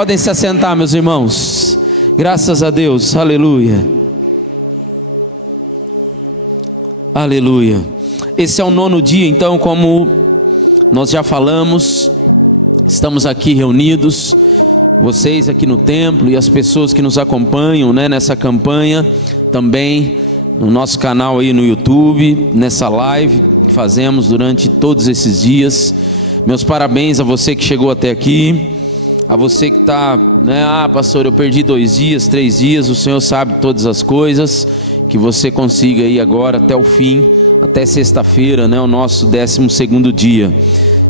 Podem se assentar, meus irmãos. Graças a Deus, aleluia. Aleluia. Esse é o 9º dia, então, como nós já falamos, estamos aqui reunidos, vocês aqui no templo e as pessoas que nos acompanham, nessa campanha, também no nosso canal aí no YouTube, nessa live que fazemos durante todos esses dias. Meus parabéns a você que chegou até aqui, a você que está, pastor, eu perdi 2 dias, 3 dias, o Senhor sabe todas as coisas, que você consiga ir agora até o fim, até sexta-feira, o nosso 12º dia.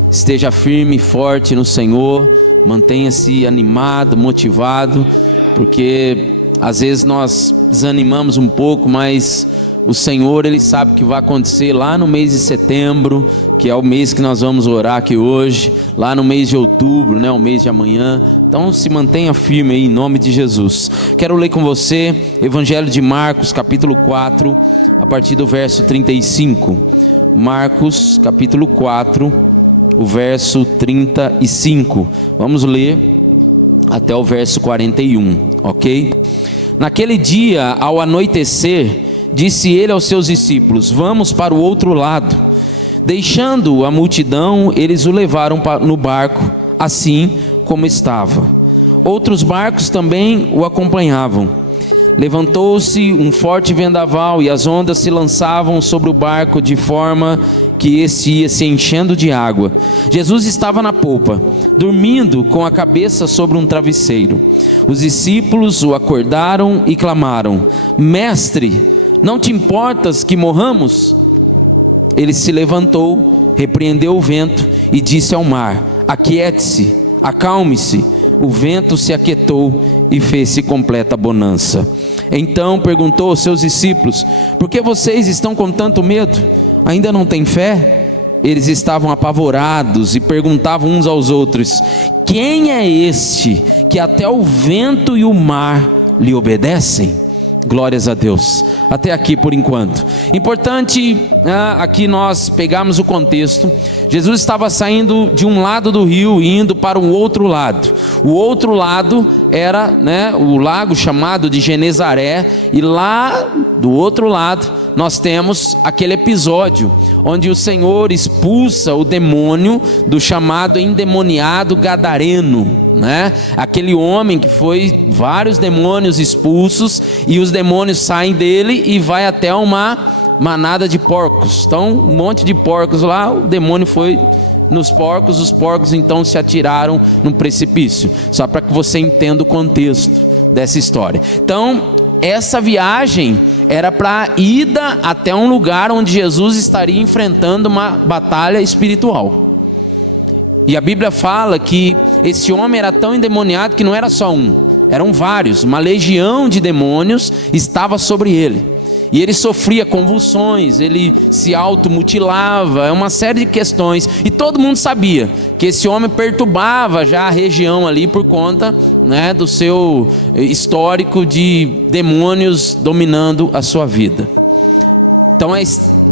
Esteja firme e forte no Senhor, mantenha-se animado, motivado, porque às vezes nós desanimamos um pouco, mas o Senhor, Ele sabe o que vai acontecer lá no mês de setembro, que é o mês que nós vamos orar aqui hoje, lá no mês de outubro, o mês de amanhã. Então se mantenha firme aí em nome de Jesus. Quero ler com você Evangelho de Marcos, capítulo 4, a partir do verso 35. Marcos, capítulo 4, o verso 35. Vamos ler até o verso 41, ok? Naquele dia, ao anoitecer, disse ele aos seus discípulos: vamos para o outro lado. Deixando a multidão, eles o levaram no barco, assim como estava. Outros barcos também o acompanhavam. Levantou-se um forte vendaval e as ondas se lançavam sobre o barco de forma que esse ia se enchendo de água. Jesus estava na popa, dormindo com a cabeça sobre um travesseiro. Os discípulos o acordaram e clamaram: Mestre, não te importas que morramos? Ele se levantou, repreendeu o vento e disse ao mar: aquiete-se, acalme-se. O vento se aquietou e fez-se completa bonança. Então perguntou aos seus discípulos: por que vocês estão com tanto medo? Ainda não têm fé? Eles estavam apavorados e perguntavam uns aos outros: quem é este que até o vento e o mar lhe obedecem? Glórias a Deus. Até aqui por enquanto. Importante aqui nós pegarmos o contexto. Jesus estava saindo de um lado do rio e indo para um outro lado. O outro lado era o lago chamado de Genezaré, e lá do outro lado nós temos aquele episódio onde o Senhor expulsa o demônio do chamado endemoniado gadareno, aquele homem que foi vários demônios expulsos, e os demônios saem dele e vai até uma manada de porcos. Então um monte de porcos lá, o demônio foi nos porcos, os porcos então se atiraram no precipício, só para que você entenda o contexto dessa história. Então essa viagem era para ida até um lugar onde Jesus estaria enfrentando uma batalha espiritual. E a Bíblia fala que esse homem era tão endemoniado que não era só um, eram vários, uma legião de demônios estava sobre ele. E ele sofria convulsões, ele se automutilava, uma série de questões. E todo mundo sabia que esse homem perturbava já a região ali por conta do seu histórico de demônios dominando a sua vida. Então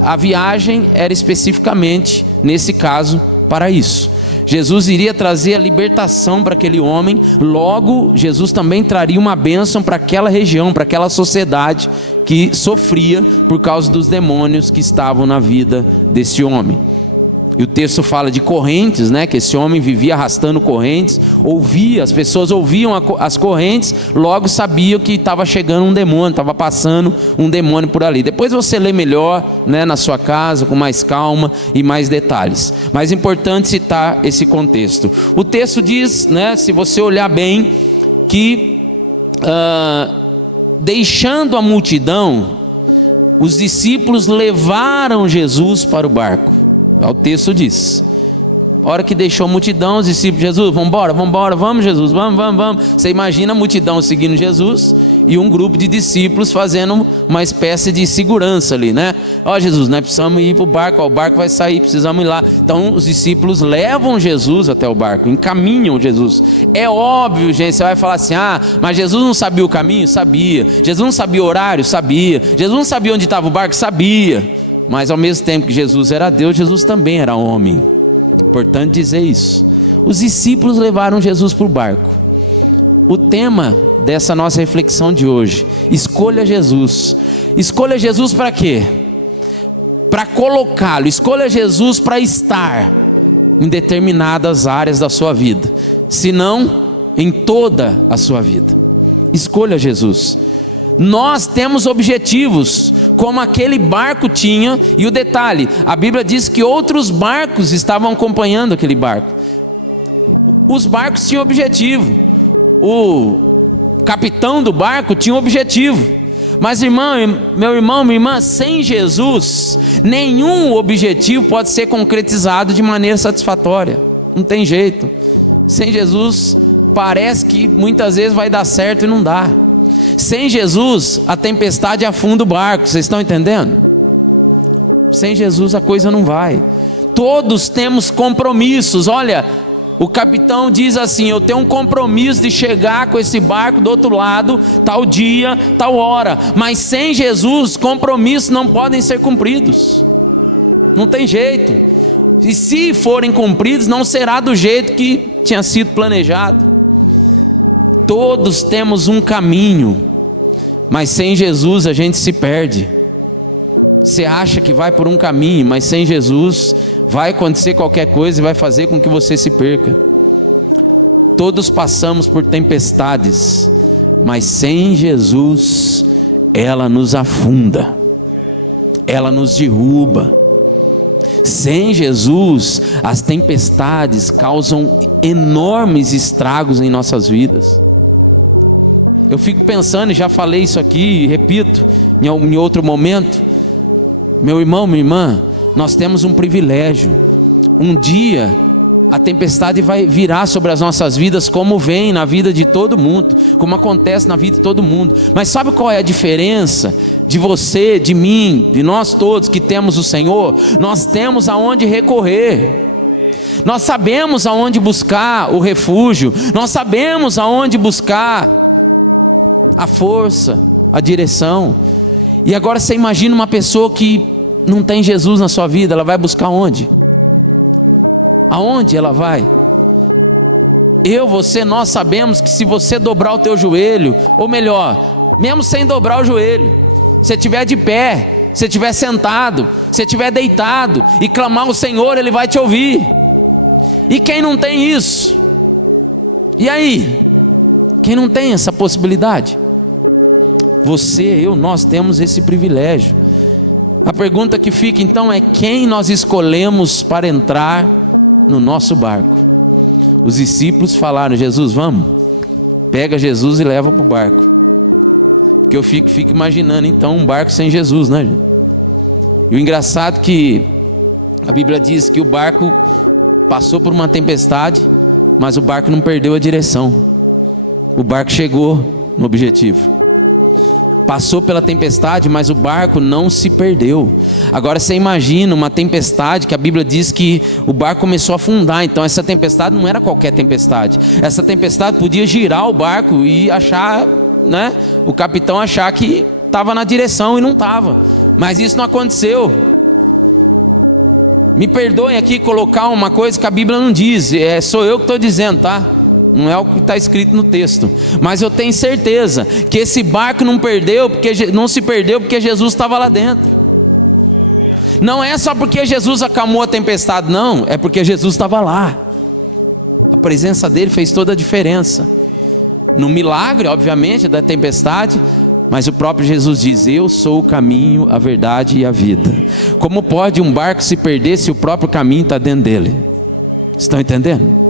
a viagem era especificamente, nesse caso, para isso. Jesus iria trazer a libertação para aquele homem, logo Jesus também traria uma bênção para aquela região, para aquela sociedade que sofria por causa dos demônios que estavam na vida desse homem. E o texto fala de correntes, que esse homem vivia arrastando correntes, as pessoas ouviam as correntes, logo sabiam que estava chegando um demônio, estava passando um demônio por ali. Depois você lê melhor, na sua casa, com mais calma e mais detalhes. Mas é importante citar esse contexto. O texto diz, se você olhar bem, que deixando a multidão, os discípulos levaram Jesus para o barco. O texto diz: a hora que deixou a multidão, os discípulos: Jesus, vamos Jesus, vamos. Você imagina a multidão seguindo Jesus e um grupo de discípulos fazendo uma espécie de segurança ali, Jesus, nós precisamos ir para o barco, o barco vai sair, precisamos ir lá. Então os discípulos levam Jesus até o barco, encaminham Jesus. É óbvio, gente, você vai falar assim: mas Jesus não sabia o caminho? Sabia. Jesus não sabia o horário? Sabia. Jesus não sabia onde estava o barco? Sabia. Mas ao mesmo tempo que Jesus era Deus, Jesus também era homem. Importante dizer isso. Os discípulos levaram Jesus para o barco. o tema dessa nossa reflexão de hoje: escolha Jesus. Escolha Jesus para quê? Para colocá-lo. Escolha Jesus para estar em determinadas áreas da sua vida, se não em toda a sua vida. Escolha Jesus. Nós temos objetivos, como aquele barco tinha, e o detalhe, a Bíblia diz que outros barcos estavam acompanhando aquele barco. Os barcos tinham objetivo, o capitão do barco tinha um objetivo, mas meu irmão, minha irmã, sem Jesus, nenhum objetivo pode ser concretizado de maneira satisfatória, não tem jeito. Sem Jesus, parece que muitas vezes vai dar certo e não dá. Sem Jesus, a tempestade afunda o barco, vocês estão entendendo? Sem Jesus a coisa não vai. Todos temos compromissos. Olha, o capitão diz assim: eu tenho um compromisso de chegar com esse barco do outro lado, tal dia, tal hora. Mas sem Jesus, compromissos não podem ser cumpridos. Não tem jeito. E se forem cumpridos, não será do jeito que tinha sido planejado. Todos temos um caminho, mas sem Jesus a gente se perde. Você acha que vai por um caminho, mas sem Jesus vai acontecer qualquer coisa e vai fazer com que você se perca. Todos passamos por tempestades, mas sem Jesus ela nos afunda, ela nos derruba. Sem Jesus as tempestades causam enormes estragos em nossas vidas. Eu fico pensando, e já falei isso aqui, repito, em outro momento, meu irmão, minha irmã, nós temos um privilégio. Um dia a tempestade vai virar sobre as nossas vidas, como vem na vida de todo mundo, como acontece na vida de todo mundo. Mas sabe qual é a diferença de você, de mim, de nós todos que temos o Senhor? Nós temos aonde recorrer. Nós sabemos aonde buscar o refúgio. Nós sabemos aonde buscar a força, a direção. E agora você imagina uma pessoa que não tem Jesus na sua vida, ela vai buscar onde? Aonde ela vai? Você, nós sabemos que se você dobrar o teu joelho, ou melhor, mesmo sem dobrar o joelho, se estiver de pé, se estiver sentado, se estiver deitado e clamar ao Senhor, Ele vai te ouvir. E quem não tem isso? E aí? Quem não tem essa possibilidade? Você, nós temos esse privilégio. A pergunta que fica então é: quem nós escolhemos para entrar no nosso barco? Os discípulos falaram: Jesus, vamos. Pega Jesus e leva para o barco. Porque eu fico imaginando então um barco sem Jesus, né, gente? E o engraçado é que a Bíblia diz que o barco passou por uma tempestade, mas o barco não perdeu a direção. O barco chegou no objetivo. Passou pela tempestade, mas o barco não se perdeu. Agora você imagina uma tempestade que a Bíblia diz que o barco começou a afundar. Então essa tempestade não era qualquer tempestade. Essa tempestade podia girar o barco e achar, né? O capitão achar que estava na direção e não estava. Mas isso não aconteceu. Me perdoem aqui colocar uma coisa que a Bíblia não diz. Sou eu que estou dizendo, tá? Não é o que está escrito no texto, mas eu tenho certeza que esse barco não se perdeu porque Jesus estava lá dentro. Não é só porque Jesus acalmou a tempestade, não, é porque Jesus estava lá. A presença dele fez toda a diferença. No milagre, obviamente, da tempestade, mas o próprio Jesus diz: eu sou o caminho, a verdade e a vida. Como pode um barco se perder se o próprio caminho está dentro dele? Estão entendendo?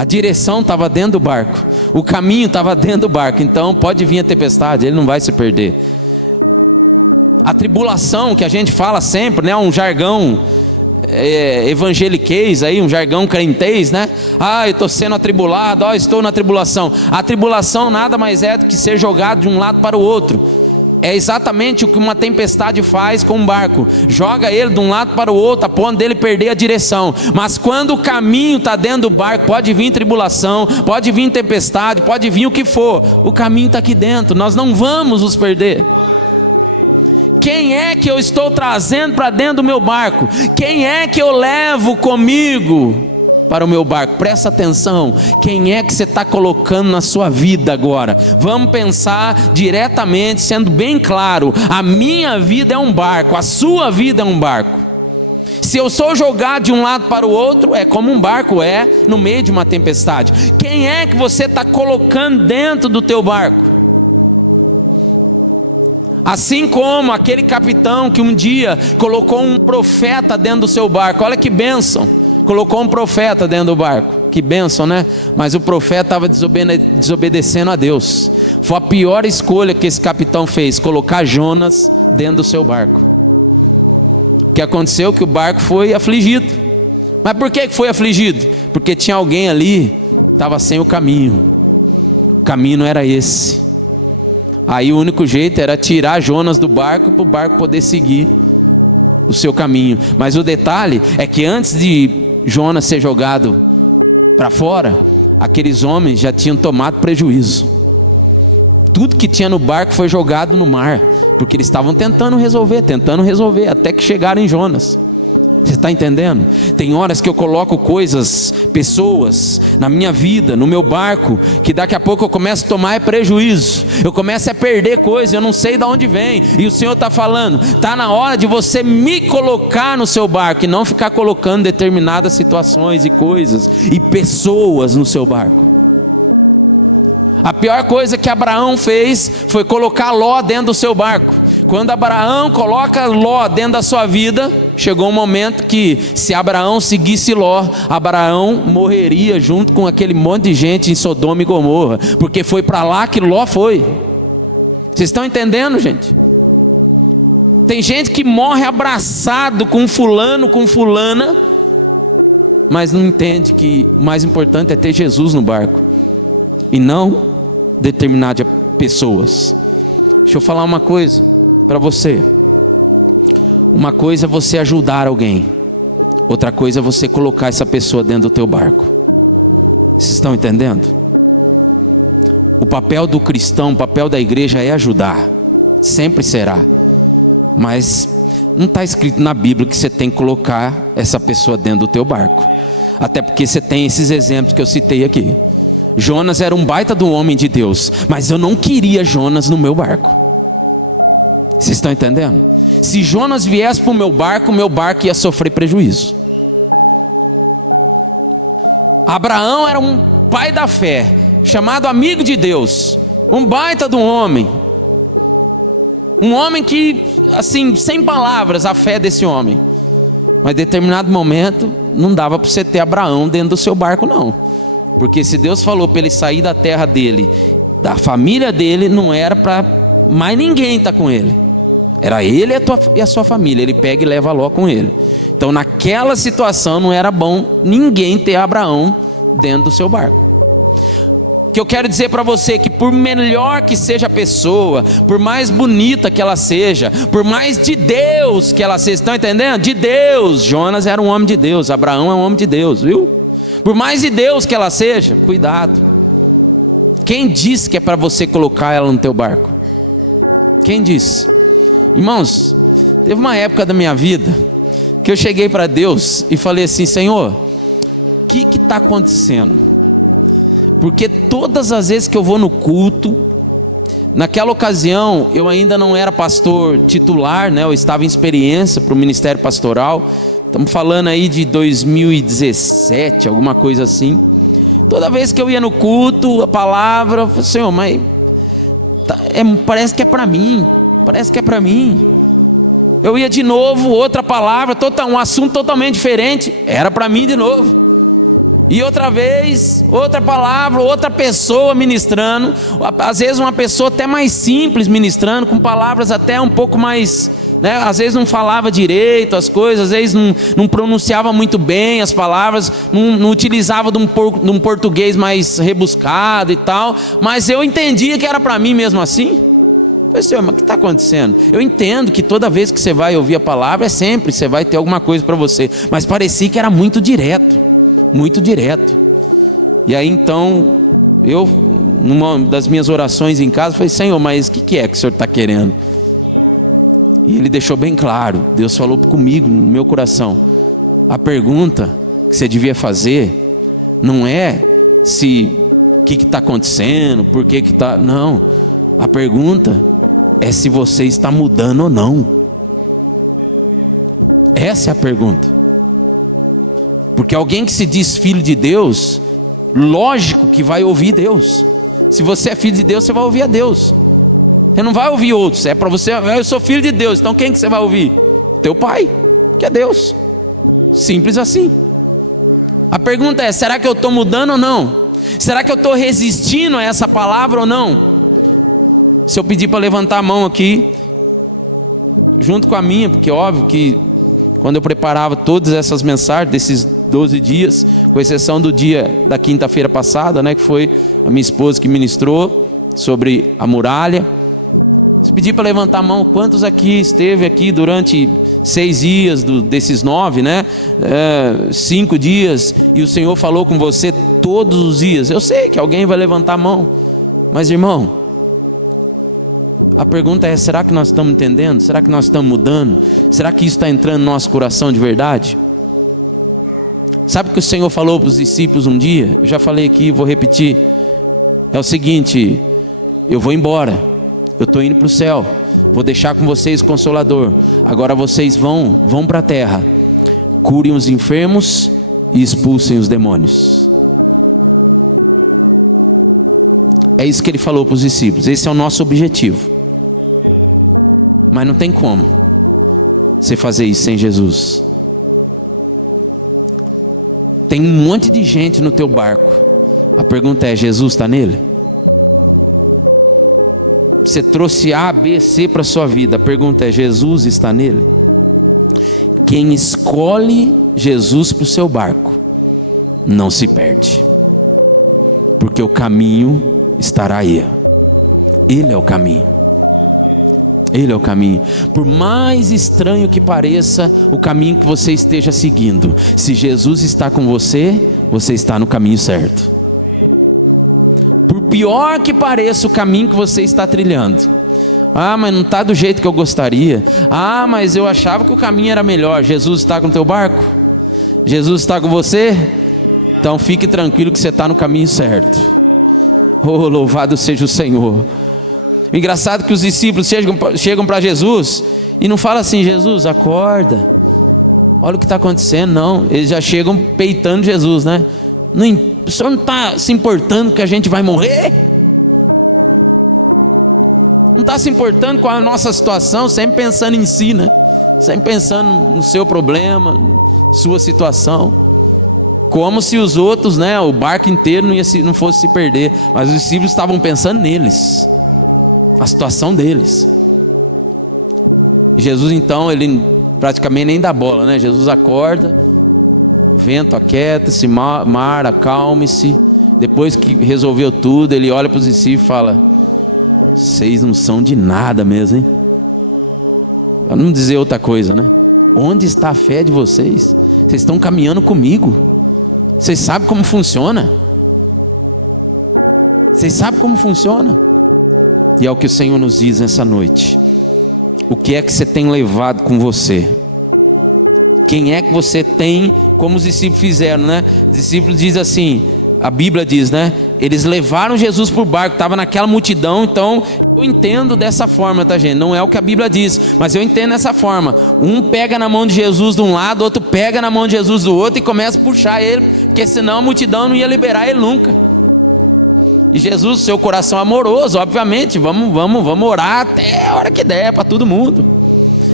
A direção estava dentro do barco, o caminho estava dentro do barco. Então pode vir a tempestade, ele não vai se perder. A tribulação que a gente fala sempre, né? Um jargão evangeliquez aí, um jargão crentez, né? Eu estou sendo atribulado, estou na tribulação. A tribulação nada mais é do que ser jogado de um lado para o outro. É exatamente o que uma tempestade faz com um barco: joga ele de um lado para o outro, a ponto dele perder a direção. Mas quando o caminho está dentro do barco, pode vir tribulação, pode vir tempestade, pode vir o que for, o caminho está aqui dentro, nós não vamos nos perder. Quem é que eu estou trazendo para dentro do meu barco? Quem é que eu levo comigo para o meu barco. Presta atenção, quem é que você está colocando na sua vida agora? Vamos pensar diretamente, sendo bem claro, a minha vida é um barco, a sua vida é um barco. Se eu sou jogado de um lado para o outro, é como um barco é no meio de uma tempestade. Quem é que você está colocando dentro do teu barco? Assim como aquele capitão que um dia colocou um profeta dentro do seu barco. Olha que bênção, colocou um profeta dentro do barco. Que bênção, né? Mas o profeta estava desobedecendo a Deus. Foi a pior escolha que esse capitão fez, colocar Jonas dentro do seu barco. O que aconteceu? Que o barco foi afligido. Mas por que foi afligido? Porque tinha alguém ali que estava sem o caminho. O caminho não era esse. Aí o único jeito era tirar Jonas do barco para o barco poder seguir o seu caminho. Mas o detalhe é que antes de Jonas ser jogado para fora, aqueles homens já tinham tomado prejuízo. Tudo que tinha no barco foi jogado no mar, porque eles estavam tentando resolver, até que chegaram em Jonas. Você está entendendo? Tem horas que eu coloco coisas, pessoas na minha vida, no meu barco, que daqui a pouco eu começo a tomar prejuízo, eu começo a perder coisas, eu não sei de onde vem, e o Senhor está falando, está na hora de você me colocar no seu barco, e não ficar colocando determinadas situações e coisas, e pessoas no seu barco. A pior coisa que Abraão fez foi colocar Ló dentro do seu barco. Quando Abraão coloca Ló dentro da sua vida, chegou um momento que, se Abraão seguisse Ló, Abraão morreria junto com aquele monte de gente em Sodoma e Gomorra, porque foi para lá que Ló foi. Vocês estão entendendo, gente? Tem gente que morre abraçado com fulano, com fulana, mas não entende que o mais importante é ter Jesus no barco e não determinadas pessoas. Deixa eu falar uma coisa para você. Uma coisa é você ajudar alguém, outra coisa é você colocar essa pessoa dentro do teu barco. Vocês estão entendendo? O papel do cristão, o papel da igreja é ajudar, sempre será, mas não está escrito na Bíblia que você tem que colocar essa pessoa dentro do teu barco, até porque você tem esses exemplos que eu citei aqui. Jonas era um baita do homem de Deus, mas eu não queria Jonas no meu barco. Vocês estão entendendo? Se Jonas viesse para o meu barco ia sofrer prejuízo. Abraão era um pai da fé, chamado amigo de Deus, um baita do homem, um homem que, assim, sem palavras, a fé desse homem. Mas em determinado momento, não dava para você ter Abraão dentro do seu barco, não. Porque se Deus falou para ele sair da terra dele, da família dele, não era para mais ninguém estar com ele. Era ele e a sua família. Ele pega e leva Ló com ele. Então naquela situação não era bom ninguém ter Abraão dentro do seu barco. O que eu quero dizer para você é que por melhor que seja a pessoa, por mais bonita que ela seja, por mais de Deus que ela seja, estão entendendo? De Deus. Jonas era um homem de Deus, Abraão é um homem de Deus, viu? Por mais de Deus que ela seja, cuidado. Quem disse que é para você colocar ela no teu barco? Quem disse? Irmãos, teve uma época da minha vida que eu cheguei para Deus e falei assim: Senhor, o que está acontecendo? Porque todas as vezes que eu vou no culto, naquela ocasião eu ainda não era pastor titular, né? Eu estava em experiência para o ministério pastoral. Estamos falando aí de 2017, alguma coisa assim. Toda vez que eu ia no culto, a palavra, eu falei: Senhor, mas parece que é para mim. Parece que é para mim. Eu ia de novo, outra palavra, um assunto totalmente diferente. Era para mim de novo. E outra vez, outra palavra, outra pessoa ministrando. Às vezes uma pessoa até mais simples ministrando, com palavras até um pouco mais, né? Às vezes não falava direito as coisas, às vezes não pronunciava muito bem as palavras, não utilizava de um português mais rebuscado e tal. Mas eu entendia que era para mim mesmo assim. Eu falei: Senhor, mas o que está acontecendo? Eu entendo que toda vez que você vai ouvir a palavra, é sempre, você vai ter alguma coisa para você. Mas parecia que era muito direto. Muito direto. E aí então, eu, numa das minhas orações em casa, falei: Senhor, mas o que é que o Senhor está querendo? E Ele deixou bem claro, Deus falou comigo, no meu coração: a pergunta que você devia fazer não é se o que está acontecendo, por que está. Não. A pergunta é se você está mudando ou não. Essa é a pergunta. Porque alguém que se diz filho de Deus, lógico que vai ouvir Deus. Se você é filho de Deus, você vai ouvir a Deus. Você não vai ouvir outros. É para você, eu sou filho de Deus. Então quem que você vai ouvir? Teu pai, que é Deus. Simples assim. A pergunta é, será que eu estou mudando ou não? Será que eu estou resistindo a essa palavra ou não? Se eu pedir para levantar a mão aqui, junto com a minha, porque óbvio que quando eu preparava todas essas mensagens desses 12 dias, com exceção do dia da quinta-feira passada, né, que foi a minha esposa que ministrou sobre a muralha. Se pedir para levantar a mão, quantos aqui esteve aqui durante 6 dias desses 9, né? 5 dias, e o Senhor falou com você todos os dias? Eu sei que alguém vai levantar a mão, mas irmão, a pergunta é, será que nós estamos entendendo? Será que nós estamos mudando? Será que isso está entrando no nosso coração de verdade? Sabe o que o Senhor falou para os discípulos um dia? Eu já falei aqui, vou repetir. É o seguinte, eu vou embora, eu estou indo para o céu, vou deixar com vocês o Consolador. Agora vocês vão para a terra, curem os enfermos e expulsem os demônios. É isso que ele falou para os discípulos, esse é o nosso objetivo. Mas não tem como você fazer isso sem Jesus. Tem um monte de gente no teu barco. A pergunta é, Jesus está nele? Você trouxe A, B, C para a sua vida. A pergunta é, Jesus está nele? Quem escolhe Jesus para o seu barco não se perde, porque o caminho estará aí. Ele é o caminho. Ele é o caminho. Por mais estranho que pareça o caminho que você esteja seguindo, se Jesus está com você, você está no caminho certo. Por pior que pareça o caminho que você está trilhando, mas não está do jeito que eu gostaria, mas eu achava que o caminho era melhor. Jesus está com o teu barco? Jesus está com você? Então fique tranquilo que você está no caminho certo. Oh, louvado seja o Senhor. O engraçado é que os discípulos chegam para Jesus e não falam assim, Jesus, acorda, olha o que está acontecendo. Não, eles já chegam peitando Jesus, né? O senhor não está se importando que a gente vai morrer? Não está se importando com a nossa situação, sempre pensando em si, né? Sempre pensando no seu problema, sua situação. Como se os outros, né, o barco inteiro não fosse se perder. Mas os discípulos estavam pensando neles, a situação deles. E Jesus então, ele praticamente nem dá bola, né? Jesus acorda, vento aquieta-se, mar acalme-se. Depois que resolveu tudo, ele olha para os discípulos e fala, vocês não são de nada mesmo, hein? Para não dizer outra coisa, né? Onde está a fé de vocês? Vocês estão caminhando comigo. Vocês sabem como funciona? Vocês sabem como funciona? E é o que o Senhor nos diz nessa noite. O que é que você tem levado com você? Quem é que você tem, como os discípulos fizeram, né? Os discípulos dizem assim, a Bíblia diz, né? Eles levaram Jesus para o barco, estava naquela multidão. Então eu entendo dessa forma, tá, gente? Não é o que a Bíblia diz, mas eu entendo dessa forma. Um pega na mão de Jesus de um lado, outro pega na mão de Jesus do outro e começa a puxar ele, porque senão a multidão não ia liberar ele nunca. E Jesus, seu coração amoroso, obviamente, vamos orar até a hora que der para todo mundo.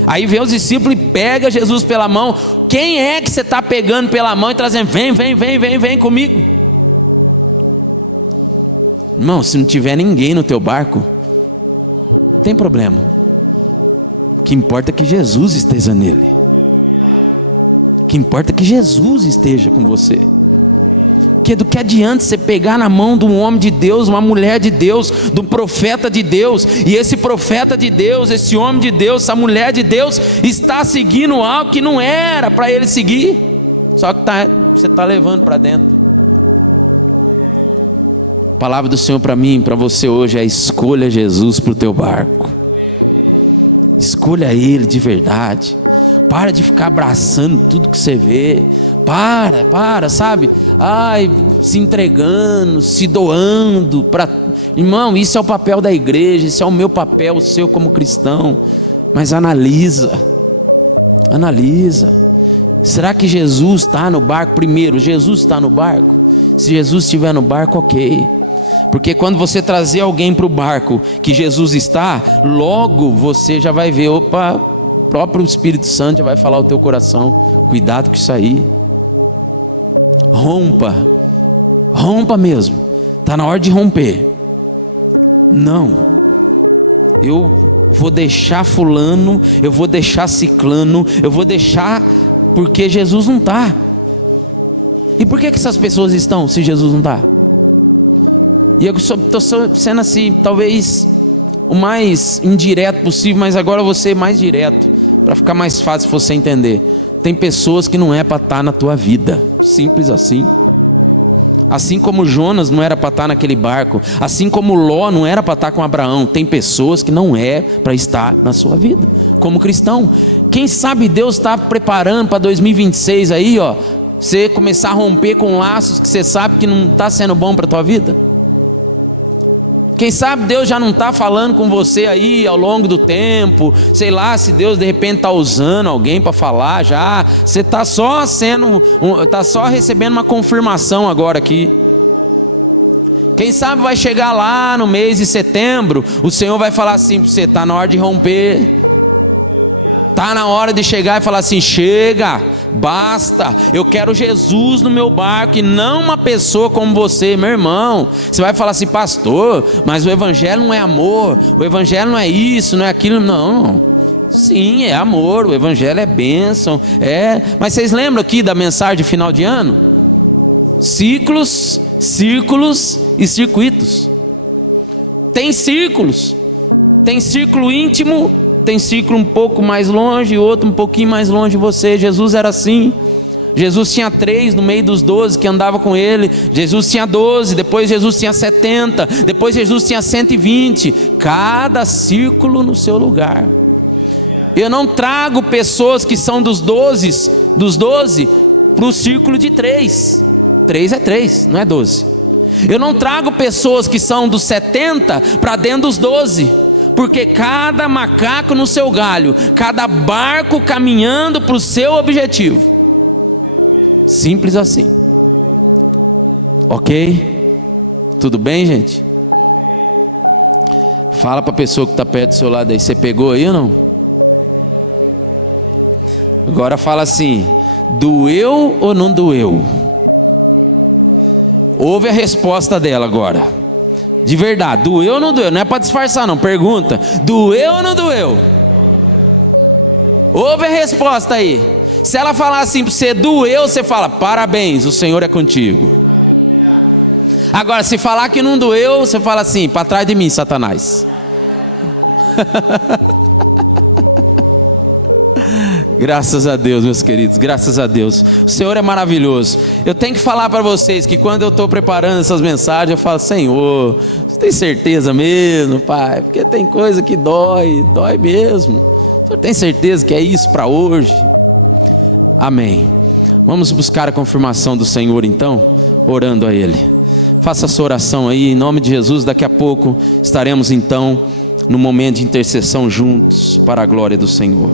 Aí vem os discípulos e pega Jesus pela mão. Quem é que você está pegando pela mão e trazendo? Vem comigo. Irmão, se não tiver ninguém no teu barco, não tem problema. O que importa é que Jesus esteja nele. O que importa é que Jesus esteja com você. Porque do que adianta você pegar na mão de um homem de Deus, uma mulher de Deus, de um profeta de Deus, e esse profeta de Deus, esse homem de Deus, essa mulher de Deus, está seguindo algo que não era para ele seguir, só que você está levando para dentro. A palavra do Senhor para mim, para você hoje é: escolha Jesus para o teu barco, escolha Ele de verdade. A Para de ficar abraçando tudo que você vê. Para, sabe? Ai, se entregando, se doando. Irmão, isso é o papel da igreja, isso é o meu papel, o seu como cristão. Mas analisa. Será que Jesus está no barco? Primeiro, Jesus está no barco? Se Jesus estiver no barco, ok. Porque quando você trazer alguém para o barco que Jesus está, logo você já vai ver, opa, o próprio Espírito Santo já vai falar ao teu coração, cuidado com isso aí. Rompa mesmo, está na hora de romper. Não, eu vou deixar fulano, eu vou deixar ciclano, eu vou deixar porque Jesus não está. E por que essas pessoas estão se Jesus não está? E eu estou sendo assim, talvez o mais indireto possível, mas agora eu vou ser mais direto, para ficar mais fácil você entender. Tem pessoas que não é para estar na tua vida, simples assim. Assim como Jonas não era para estar naquele barco, assim como Ló não era para estar com Abraão, tem pessoas que não é para estar na sua vida, como cristão. Quem sabe Deus está preparando para 2026 aí, ó, você começar a romper com laços que você sabe que não está sendo bom para a tua vida. Quem sabe Deus já não está falando com você aí ao longo do tempo, sei lá, se Deus de repente está usando alguém para falar já, você está só recebendo uma confirmação agora aqui. Quem sabe vai chegar lá no mês de setembro, o Senhor vai falar assim para você, está na hora de romper. Está na hora de chegar e falar assim, chega, basta, eu quero Jesus no meu barco e não uma pessoa como você, meu irmão. Você vai falar assim, pastor, mas o evangelho não é amor, o evangelho não é isso, não é aquilo, não. Sim, é amor, o evangelho é bênção, mas vocês lembram aqui da mensagem de final de ano? Ciclos, círculos e circuitos. Tem círculos, tem círculo íntimo, tem ciclo um pouco mais longe, outro um pouquinho mais longe de você. Jesus era assim. Jesus tinha 3 no meio dos 12 que andava com ele. Jesus tinha 12, depois Jesus tinha 70, depois Jesus tinha 120. Cada círculo no seu lugar. Eu não trago pessoas que são dos 12 para o círculo de 3. 3 é 3, não é 12. Eu não trago pessoas que são dos 70 para dentro dos 12. Porque cada macaco no seu galho, cada barco caminhando para o seu objetivo. Simples assim. Ok? Tudo bem, gente? Fala para a pessoa que está perto do seu lado aí, você pegou aí ou não? Agora fala assim, doeu ou não doeu? Ouve a resposta dela agora. De verdade, doeu ou não doeu? Não é para disfarçar não, pergunta, doeu ou não doeu? Ouve a resposta aí. Se ela falar assim para você, doeu, você fala, parabéns, o Senhor é contigo. Agora, se falar que não doeu, você fala assim, para trás de mim, Satanás. Graças a Deus, meus queridos, graças a Deus. O Senhor é maravilhoso. Eu tenho que falar para vocês que quando eu estou preparando essas mensagens, eu falo, Senhor, você tem certeza mesmo, Pai? Porque tem coisa que dói mesmo. O Senhor tem certeza que é isso para hoje? Amém. Vamos buscar a confirmação do Senhor então, orando a Ele. Faça a sua oração aí, em nome de Jesus. Daqui a pouco estaremos então no momento de intercessão juntos para a glória do Senhor.